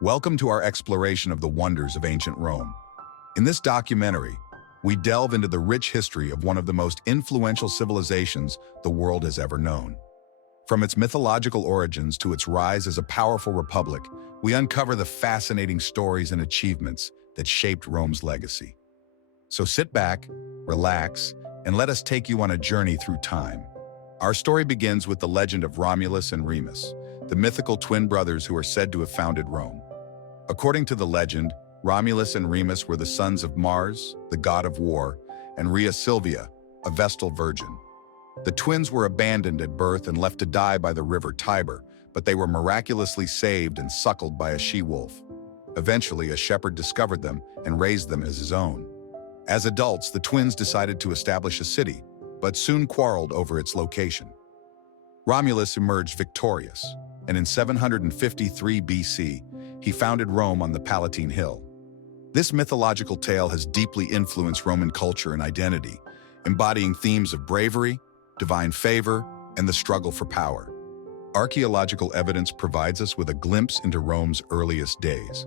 Welcome to our exploration of the wonders of ancient Rome. In this documentary, we delve into the rich history of one of the most influential civilizations the world has ever known. From its mythological origins to its rise as a powerful republic, we uncover the fascinating stories and achievements that shaped Rome's legacy. So sit back, relax, and let us take you on a journey through time. Our story begins with the legend of Romulus and Remus, the mythical twin brothers who are said to have founded Rome. According to the legend, Romulus and Remus were the sons of Mars, the god of war, and Rhea Silvia, a Vestal virgin. The twins were abandoned at birth and left to die by the river Tiber, but they were miraculously saved and suckled by a she-wolf. Eventually, a shepherd discovered them and raised them as his own. As adults, the twins decided to establish a city, but soon quarreled over its location. Romulus emerged victorious, and in 753 BC, he founded Rome on the Palatine Hill. This mythological tale has deeply influenced Roman culture and identity, embodying themes of bravery, divine favor, and the struggle for power. Archaeological evidence provides us with a glimpse into Rome's earliest days.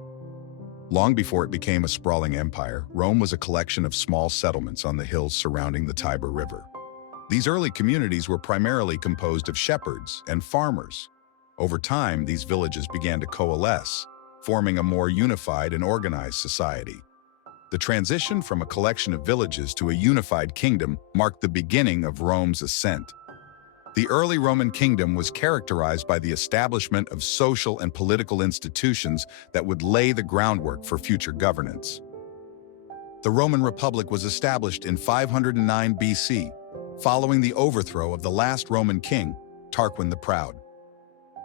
Long before it became a sprawling empire, Rome was a collection of small settlements on the hills surrounding the Tiber River. These early communities were primarily composed of shepherds and farmers. Over time, these villages began to coalesce, forming a more unified and organized society. The transition from a collection of villages to a unified kingdom marked the beginning of Rome's ascent. The early Roman kingdom was characterized by the establishment of social and political institutions that would lay the groundwork for future governance. The Roman Republic was established in 509 BC, following the overthrow of the last Roman king, Tarquin the Proud.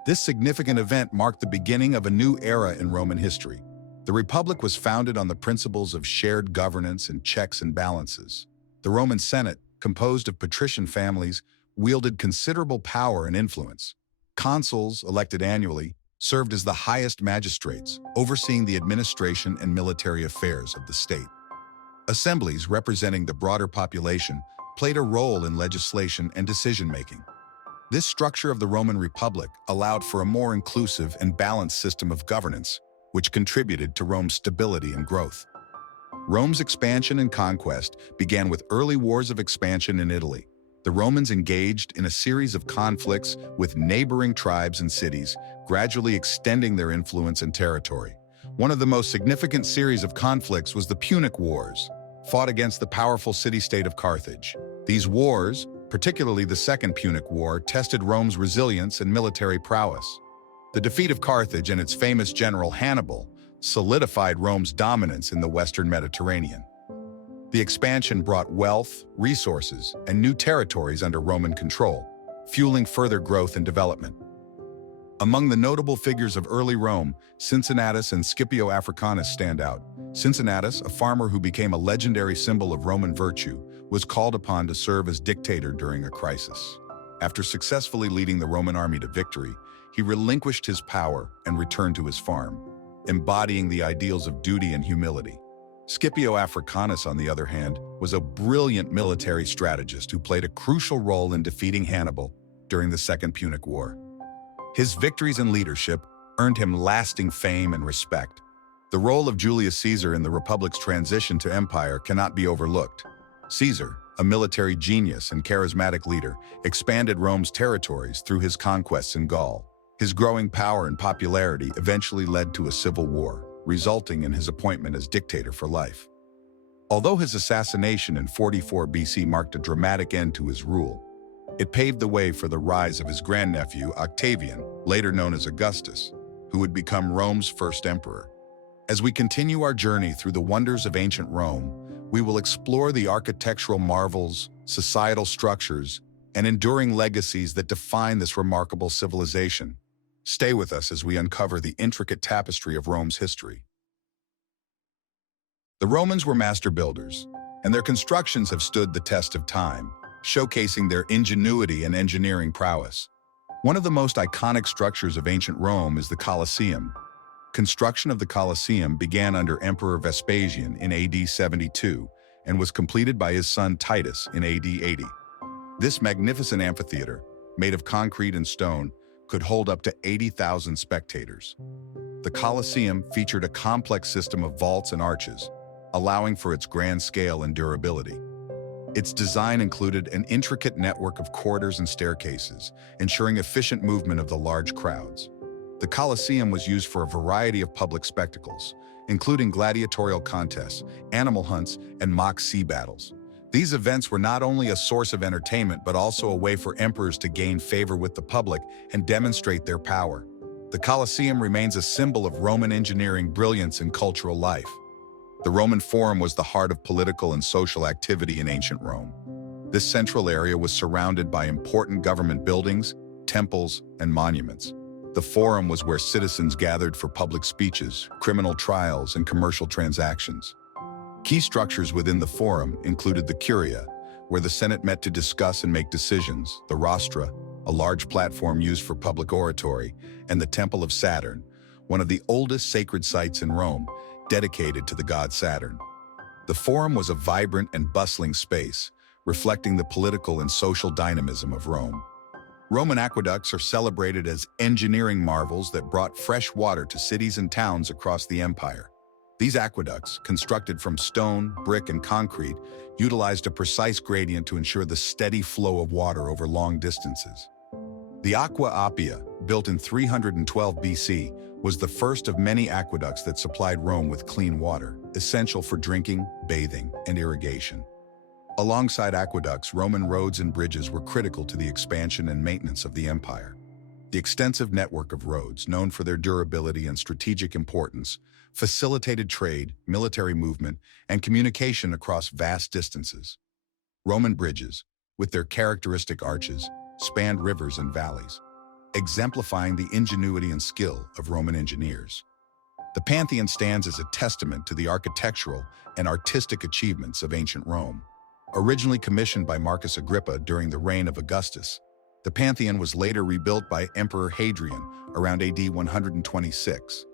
This significant event marked the beginning of a new era in Roman history. The Republic was founded on the principles of shared governance and checks and balances. The Roman Senate, composed of patrician families, wielded considerable power and influence. Consuls, elected annually, served as the highest magistrates, overseeing the administration and military affairs of the state. Assemblies representing the broader population played a role in legislation and decision-making. This structure of the Roman Republic allowed for a more inclusive and balanced system of governance, which contributed to Rome's stability and growth. Rome's expansion and conquest began with early wars of expansion in Italy. The Romans engaged in a series of conflicts with neighboring tribes and cities, gradually extending their influence and territory. One of the most significant series of conflicts was the Punic Wars, fought against the powerful city-state of Carthage. These wars, particularly the Second Punic War, tested Rome's resilience and military prowess. The defeat of Carthage and its famous general Hannibal solidified Rome's dominance in the Western Mediterranean. The expansion brought wealth, resources, and new territories under Roman control, fueling further growth and development. Among the notable figures of early Rome, Cincinnatus and Scipio Africanus stand out. Cincinnatus, a farmer who became a legendary symbol of Roman virtue, was called upon to serve as dictator during a crisis. After successfully leading the Roman army to victory, he relinquished his power and returned to his farm, embodying the ideals of duty and humility. Scipio Africanus, on the other hand, was a brilliant military strategist who played a crucial role in defeating Hannibal during the Second Punic War. His victories and leadership earned him lasting fame and respect. The role of Julius Caesar in the Republic's transition to empire cannot be overlooked. Caesar, a military genius and charismatic leader, expanded Rome's territories through his conquests in Gaul. His growing power and popularity eventually led to a civil war, resulting in his appointment as dictator for life. Although his assassination in 44 BC marked a dramatic end to his rule, it paved the way for the rise of his grandnephew Octavian, later known as Augustus, who would become Rome's first emperor. As we continue our journey through the wonders of ancient Rome, we will explore the architectural marvels, societal structures, and enduring legacies that define this remarkable civilization. Stay with us as we uncover the intricate tapestry of Rome's history. The Romans were master builders, and their constructions have stood the test of time, showcasing their ingenuity and engineering prowess. One of the most iconic structures of ancient Rome is the Colosseum. Construction of the Colosseum began under Emperor Vespasian in AD 72 and was completed by his son Titus in AD 80. This magnificent amphitheater, made of concrete and stone, could hold up to 80,000 spectators. The Colosseum featured a complex system of vaults and arches, allowing for its grand scale and durability. Its design included an intricate network of corridors and staircases, ensuring efficient movement of the large crowds. The Colosseum was used for a variety of public spectacles, including gladiatorial contests, animal hunts, and mock sea battles. These events were not only a source of entertainment but also a way for emperors to gain favor with the public and demonstrate their power. The Colosseum remains a symbol of Roman engineering brilliance and cultural life. The Roman Forum was the heart of political and social activity in ancient Rome. This central area was surrounded by important government buildings, temples, and monuments. The Forum was where citizens gathered for public speeches, criminal trials, and commercial transactions. Key structures within the Forum included the Curia, where the Senate met to discuss and make decisions, the Rostra, a large platform used for public oratory, and the Temple of Saturn, one of the oldest sacred sites in Rome, dedicated to the god Saturn. The Forum was a vibrant and bustling space, reflecting the political and social dynamism of Rome. Roman aqueducts are celebrated as engineering marvels that brought fresh water to cities and towns across the empire. These aqueducts, constructed from stone, brick, and concrete, utilized a precise gradient to ensure the steady flow of water over long distances. The Aqua Appia, built in 312 BC, was the first of many aqueducts that supplied Rome with clean water, essential for drinking, bathing, and irrigation. Alongside aqueducts, Roman roads and bridges were critical to the expansion and maintenance of the empire. The extensive network of roads, known for their durability and strategic importance, facilitated trade, military movement, and communication across vast distances. Roman bridges, with their characteristic arches, spanned rivers and valleys, exemplifying the ingenuity and skill of Roman engineers. The Pantheon stands as a testament to the architectural and artistic achievements of ancient Rome. Originally commissioned by Marcus Agrippa during the reign of Augustus, the Pantheon was later rebuilt by Emperor Hadrian around AD 126.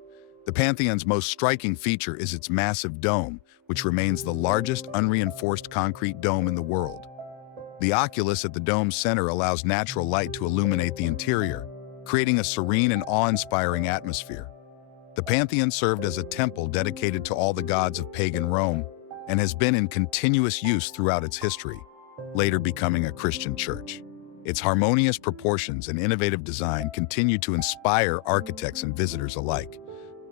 The Pantheon's most striking feature is its massive dome, which remains the largest unreinforced concrete dome in the world. The oculus at the dome's center allows natural light to illuminate the interior, creating a serene and awe-inspiring atmosphere. The Pantheon served as a temple dedicated to all the gods of pagan Rome and has been in continuous use throughout its history, later becoming a Christian church. Its harmonious proportions and innovative design continue to inspire architects and visitors alike.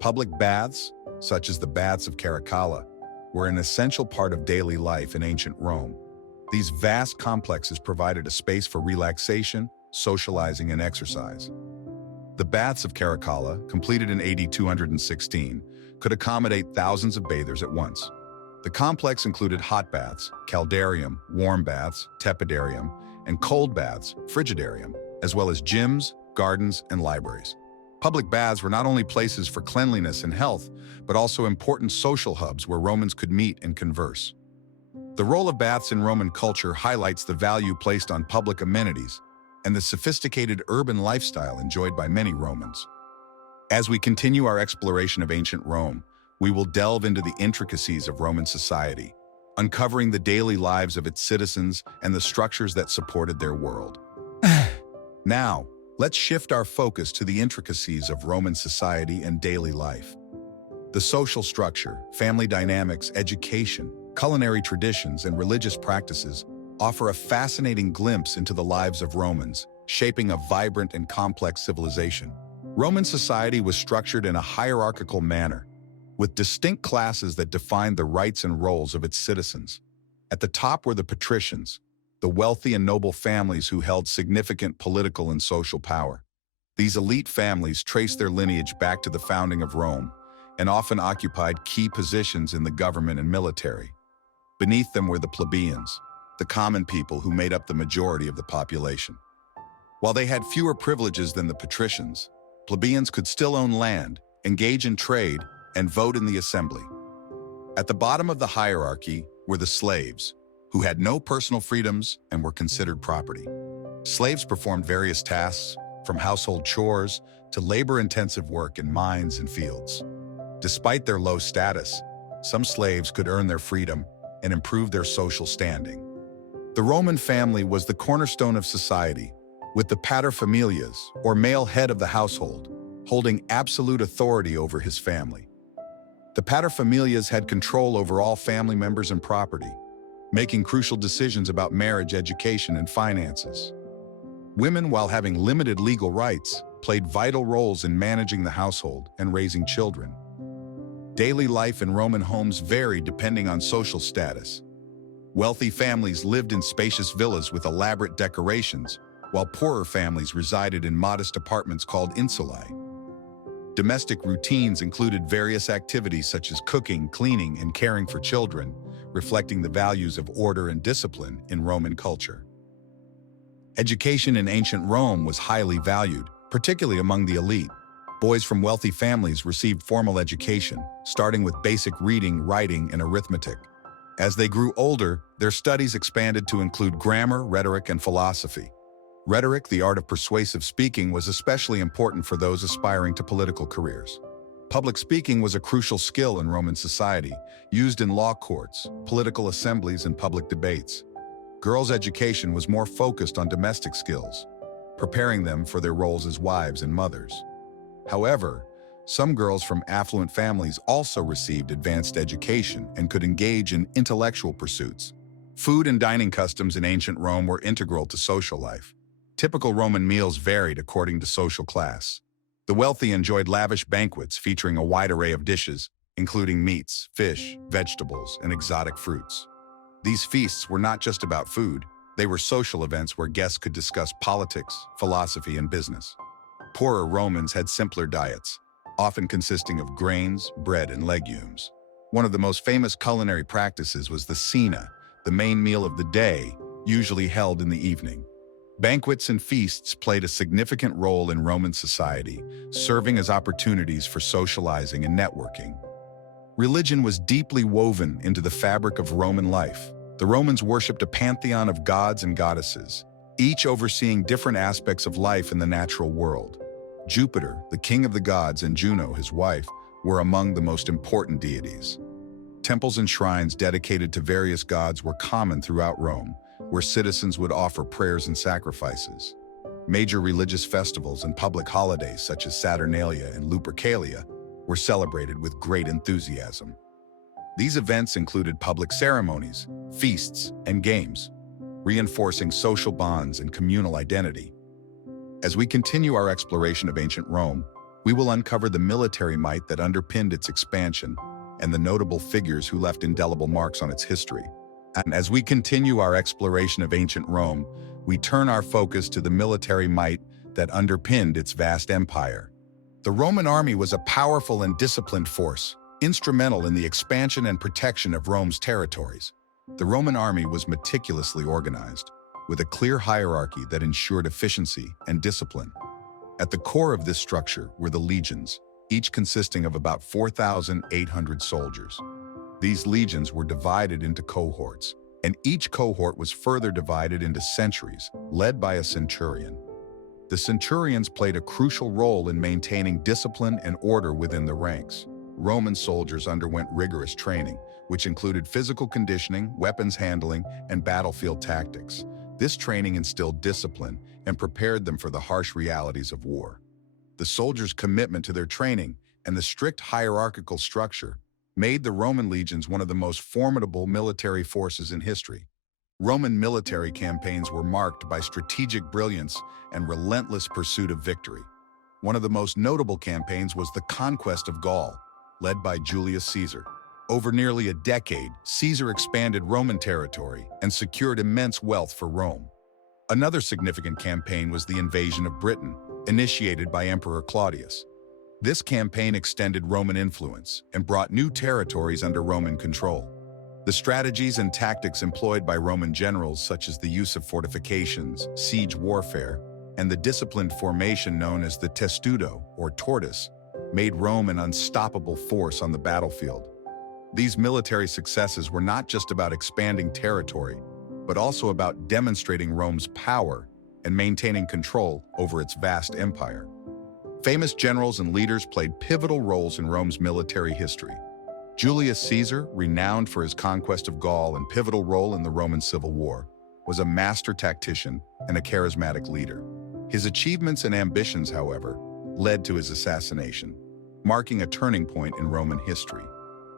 Public baths, such as the Baths of Caracalla, were an essential part of daily life in ancient Rome. These vast complexes provided a space for relaxation, socializing, and exercise. The Baths of Caracalla, completed in AD 216, could accommodate thousands of bathers at once. The complex included hot baths, caldarium, warm baths, tepidarium, and cold baths, frigidarium, as well as gyms, gardens, and libraries. Public baths were not only places for cleanliness and health, but also important social hubs where Romans could meet and converse. The role of baths in Roman culture highlights the value placed on public amenities and the sophisticated urban lifestyle enjoyed by many Romans. As we continue our exploration of ancient Rome, we will delve into the intricacies of Roman society, uncovering the daily lives of its citizens and the structures that supported their world. Now, let's shift our focus to the intricacies of Roman society and daily life. The social structure, family dynamics, education, culinary traditions, and religious practices offer a fascinating glimpse into the lives of Romans, shaping a vibrant and complex civilization. Roman society was structured in a hierarchical manner, with distinct classes that defined the rights and roles of its citizens. At the top were the patricians, the wealthy and noble families who held significant political and social power. These elite families traced their lineage back to the founding of Rome and often occupied key positions in the government and military. Beneath them were the plebeians, the common people who made up the majority of the population. While they had fewer privileges than the patricians, plebeians could still own land, engage in trade, and vote in the assembly. At the bottom of the hierarchy were the slaves, who had no personal freedoms and were considered property. Slaves performed various tasks, from household chores to labor-intensive work in mines and fields. Despite their low status, some slaves could earn their freedom and improve their social standing. The Roman family was the cornerstone of society, with the paterfamilias, or male head of the household, holding absolute authority over his family. The paterfamilias had control over all family members and property, making crucial decisions about marriage, education, and finances. Women, while having limited legal rights, played vital roles in managing the household and raising children. Daily life in Roman homes varied depending on social status. Wealthy families lived in spacious villas with elaborate decorations, while poorer families resided in modest apartments called insulae. Domestic routines included various activities such as cooking, cleaning, and caring for children, reflecting the values of order and discipline in Roman culture. Education in ancient Rome was highly valued, particularly among the elite. Boys from wealthy families received formal education, starting with basic reading, writing, and arithmetic. As they grew older, their studies expanded to include grammar, rhetoric, and philosophy. Rhetoric, the art of persuasive speaking, was especially important for those aspiring to political careers. Public speaking was a crucial skill in Roman society, used in law courts, political assemblies, and public debates. Girls' education was more focused on domestic skills, preparing them for their roles as wives and mothers. However, some girls from affluent families also received advanced education and could engage in intellectual pursuits. Food and dining customs in ancient Rome were integral to social life. Typical Roman meals varied according to social class. The wealthy enjoyed lavish banquets featuring a wide array of dishes, including meats, fish, vegetables, and exotic fruits. These feasts were not just about food, they were social events where guests could discuss politics, philosophy, and business. Poorer Romans had simpler diets, often consisting of grains, bread, and legumes. One of the most famous culinary practices was the cena, the main meal of the day, usually held in the evening. Banquets and feasts played a significant role in Roman society, serving as opportunities for socializing and networking. Religion was deeply woven into the fabric of Roman life. The Romans worshipped a pantheon of gods and goddesses, each overseeing different aspects of life in the natural world. Jupiter, the king of the gods, and Juno, his wife, were among the most important deities. Temples and shrines dedicated to various gods were common throughout Rome, where citizens would offer prayers and sacrifices. Major religious festivals and public holidays such as Saturnalia and Lupercalia were celebrated with great enthusiasm. These events included public ceremonies, feasts, and games, reinforcing social bonds and communal identity. As we continue our exploration of ancient Rome, we will uncover the military might that underpinned its expansion and the notable figures who left indelible marks on its history. And as we continue our exploration of ancient Rome, we turn our focus to the military might that underpinned its vast empire. The Roman army was a powerful and disciplined force, instrumental in the expansion and protection of Rome's territories. The Roman army was meticulously organized, with a clear hierarchy that ensured efficiency and discipline. At the core of this structure were the legions, each consisting of about 4,800 soldiers. These legions were divided into cohorts, and each cohort was further divided into centuries, led by a centurion. The centurions played a crucial role in maintaining discipline and order within the ranks. Roman soldiers underwent rigorous training, which included physical conditioning, weapons handling, and battlefield tactics. This training instilled discipline and prepared them for the harsh realities of war. The soldiers' commitment to their training and the strict hierarchical structure made the Roman legions one of the most formidable military forces in history. Roman military campaigns were marked by strategic brilliance and relentless pursuit of victory. One of the most notable campaigns was the conquest of Gaul, led by Julius Caesar. Over nearly a decade, Caesar expanded Roman territory and secured immense wealth for Rome. Another significant campaign was the invasion of Britain, initiated by Emperor Claudius. This campaign extended Roman influence and brought new territories under Roman control. The strategies and tactics employed by Roman generals, such as the use of fortifications, siege warfare, and the disciplined formation known as the testudo, or tortoise, made Rome an unstoppable force on the battlefield. These military successes were not just about expanding territory, but also about demonstrating Rome's power and maintaining control over its vast empire. Famous generals and leaders played pivotal roles in Rome's military history. Julius Caesar, renowned for his conquest of Gaul and pivotal role in the Roman Civil War, was a master tactician and a charismatic leader. His achievements and ambitions, however, led to his assassination, marking a turning point in Roman history.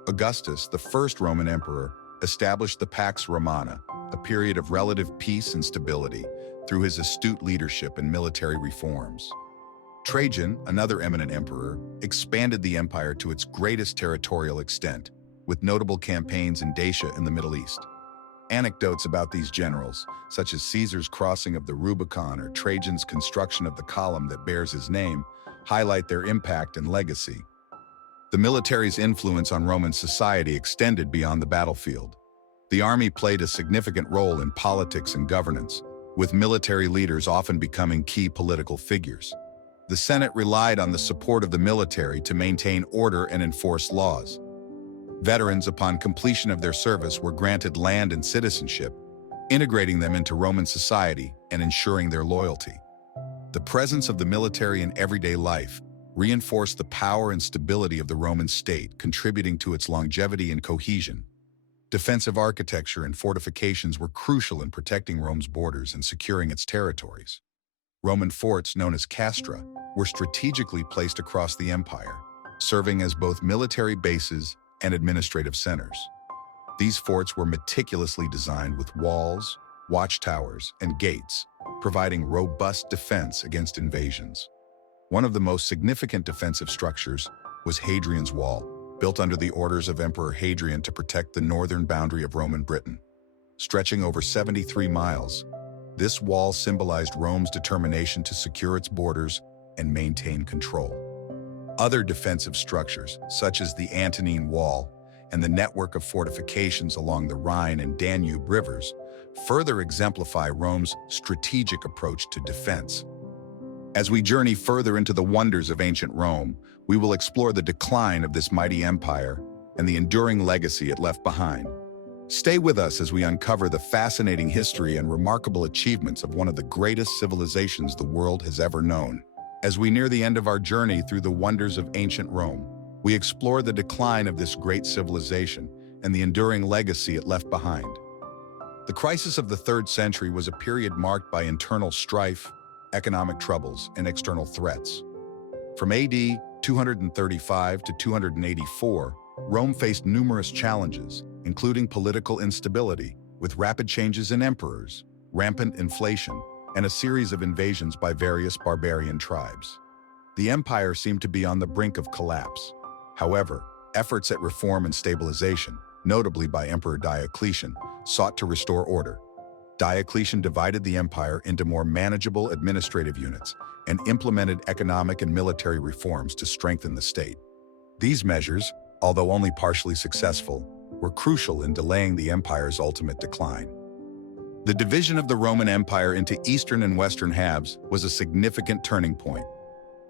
Augustus, the first Roman emperor, established the Pax Romana, a period of relative peace and stability, through his astute leadership and military reforms. Trajan, another eminent emperor, expanded the empire to its greatest territorial extent, with notable campaigns in Dacia and the Middle East. Anecdotes about these generals, such as Caesar's crossing of the Rubicon or Trajan's construction of the column that bears his name, highlight their impact and legacy. The military's influence on Roman society extended beyond the battlefield. The army played a significant role in politics and governance, with military leaders often becoming key political figures. The Senate relied on the support of the military to maintain order and enforce laws. Veterans, upon completion of their service, were granted land and citizenship, integrating them into Roman society and ensuring their loyalty. The presence of the military in everyday life reinforced the power and stability of the Roman state, contributing to its longevity and cohesion. Defensive architecture and fortifications were crucial in protecting Rome's borders and securing its territories. Roman forts, known as castra, were strategically placed across the empire, serving as both military bases and administrative centers. These forts were meticulously designed with walls, watchtowers, and gates, providing robust defense against invasions. One of the most significant defensive structures was Hadrian's Wall, built under the orders of Emperor Hadrian to protect the northern boundary of Roman Britain. Stretching over 73 miles, this wall symbolized Rome's determination to secure its borders and maintain control. Other defensive structures, such as the Antonine Wall and the network of fortifications along the Rhine and Danube rivers, further exemplify Rome's strategic approach to defense. As we journey further into the wonders of ancient Rome, we will explore the decline of this mighty empire and the enduring legacy it left behind. Stay with us as we uncover the fascinating history and remarkable achievements of one of the greatest civilizations the world has ever known. As we near the end of our journey through the wonders of ancient Rome, we explore the decline of this great civilization and the enduring legacy it left behind. The crisis of the 3rd century was a period marked by internal strife, economic troubles, and external threats. From AD 235 to 284, Rome faced numerous challenges, including political instability, with rapid changes in emperors, rampant inflation, and a series of invasions by various barbarian tribes. The empire seemed to be on the brink of collapse. However, efforts at reform and stabilization, notably by Emperor Diocletian, sought to restore order. Diocletian divided the empire into more manageable administrative units and implemented economic and military reforms to strengthen the state. These measures, although only partially successful, were crucial in delaying the empire's ultimate decline. The division of the Roman Empire into eastern and western halves was a significant turning point.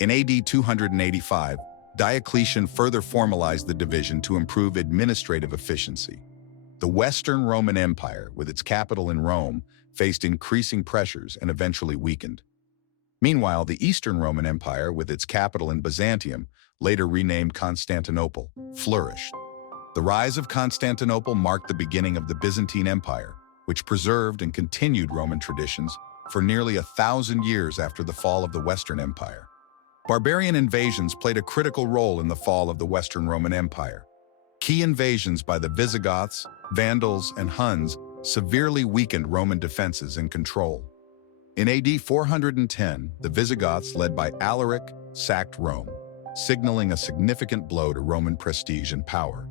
In AD 285, Diocletian further formalized the division to improve administrative efficiency. The Western Roman Empire, with its capital in Rome, faced increasing pressures and eventually weakened. Meanwhile, the Eastern Roman Empire, with its capital in Byzantium, later renamed Constantinople, flourished. The rise of Constantinople marked the beginning of the Byzantine Empire, which preserved and continued Roman traditions for nearly 1,000 years after the fall of the Western Empire. Barbarian invasions played a critical role in the fall of the Western Roman Empire. Key invasions by the Visigoths, Vandals, and Huns severely weakened Roman defenses and control. In AD 410, the Visigoths, led by Alaric, sacked Rome, signaling a significant blow to Roman prestige and power.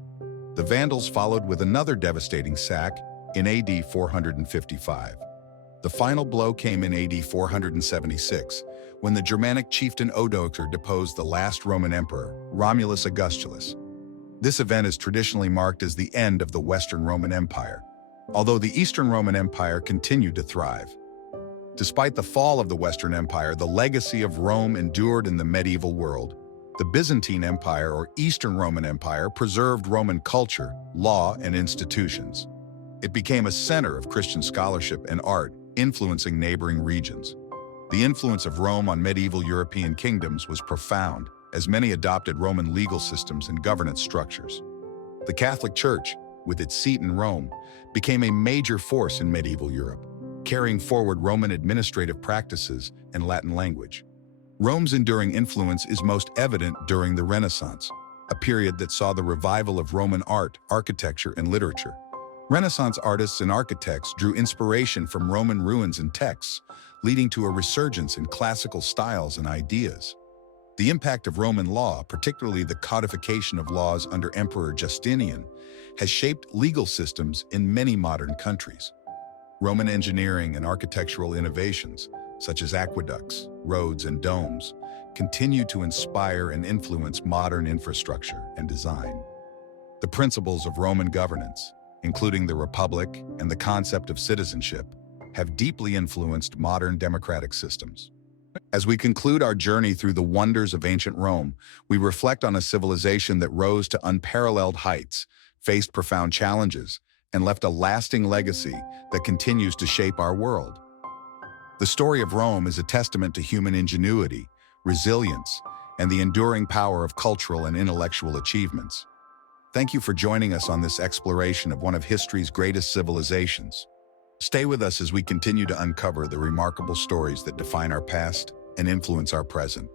The Vandals followed with another devastating sack in AD 455. The final blow came in AD 476, when the Germanic chieftain Odoacer deposed the last Roman emperor, Romulus Augustulus. This event is traditionally marked as the end of the Western Roman Empire, although the Eastern Roman Empire continued to thrive. Despite the fall of the Western Empire, the legacy of Rome endured in the medieval world. The Byzantine Empire, or Eastern Roman Empire, preserved Roman culture, law, and institutions. It became a center of Christian scholarship and art, influencing neighboring regions. The influence of Rome on medieval European kingdoms was profound, as many adopted Roman legal systems and governance structures. The Catholic Church, with its seat in Rome, became a major force in medieval Europe. carrying forward Roman administrative practices and Latin language. Rome's enduring influence is most evident during the Renaissance, a period that saw the revival of Roman art, architecture, and literature. Renaissance artists and architects drew inspiration from Roman ruins and texts, leading to a resurgence in classical styles and ideas. The impact of Roman law, particularly the codification of laws under Emperor Justinian, has shaped legal systems in many modern countries. Roman engineering and architectural innovations, such as aqueducts, roads, and domes, continue to inspire and influence modern infrastructure and design. The principles of Roman governance, including the Republic and the concept of citizenship, have deeply influenced modern democratic systems. As we conclude our journey through the wonders of ancient Rome, we reflect on a civilization that rose to unparalleled heights, faced profound challenges, and left a lasting legacy that continues to shape our world. The story of Rome is a testament to human ingenuity, resilience, and the enduring power of cultural and intellectual achievements. Thank you for joining us on this exploration of one of history's greatest civilizations. Stay with us as we continue to uncover the remarkable stories that define our past and influence our present.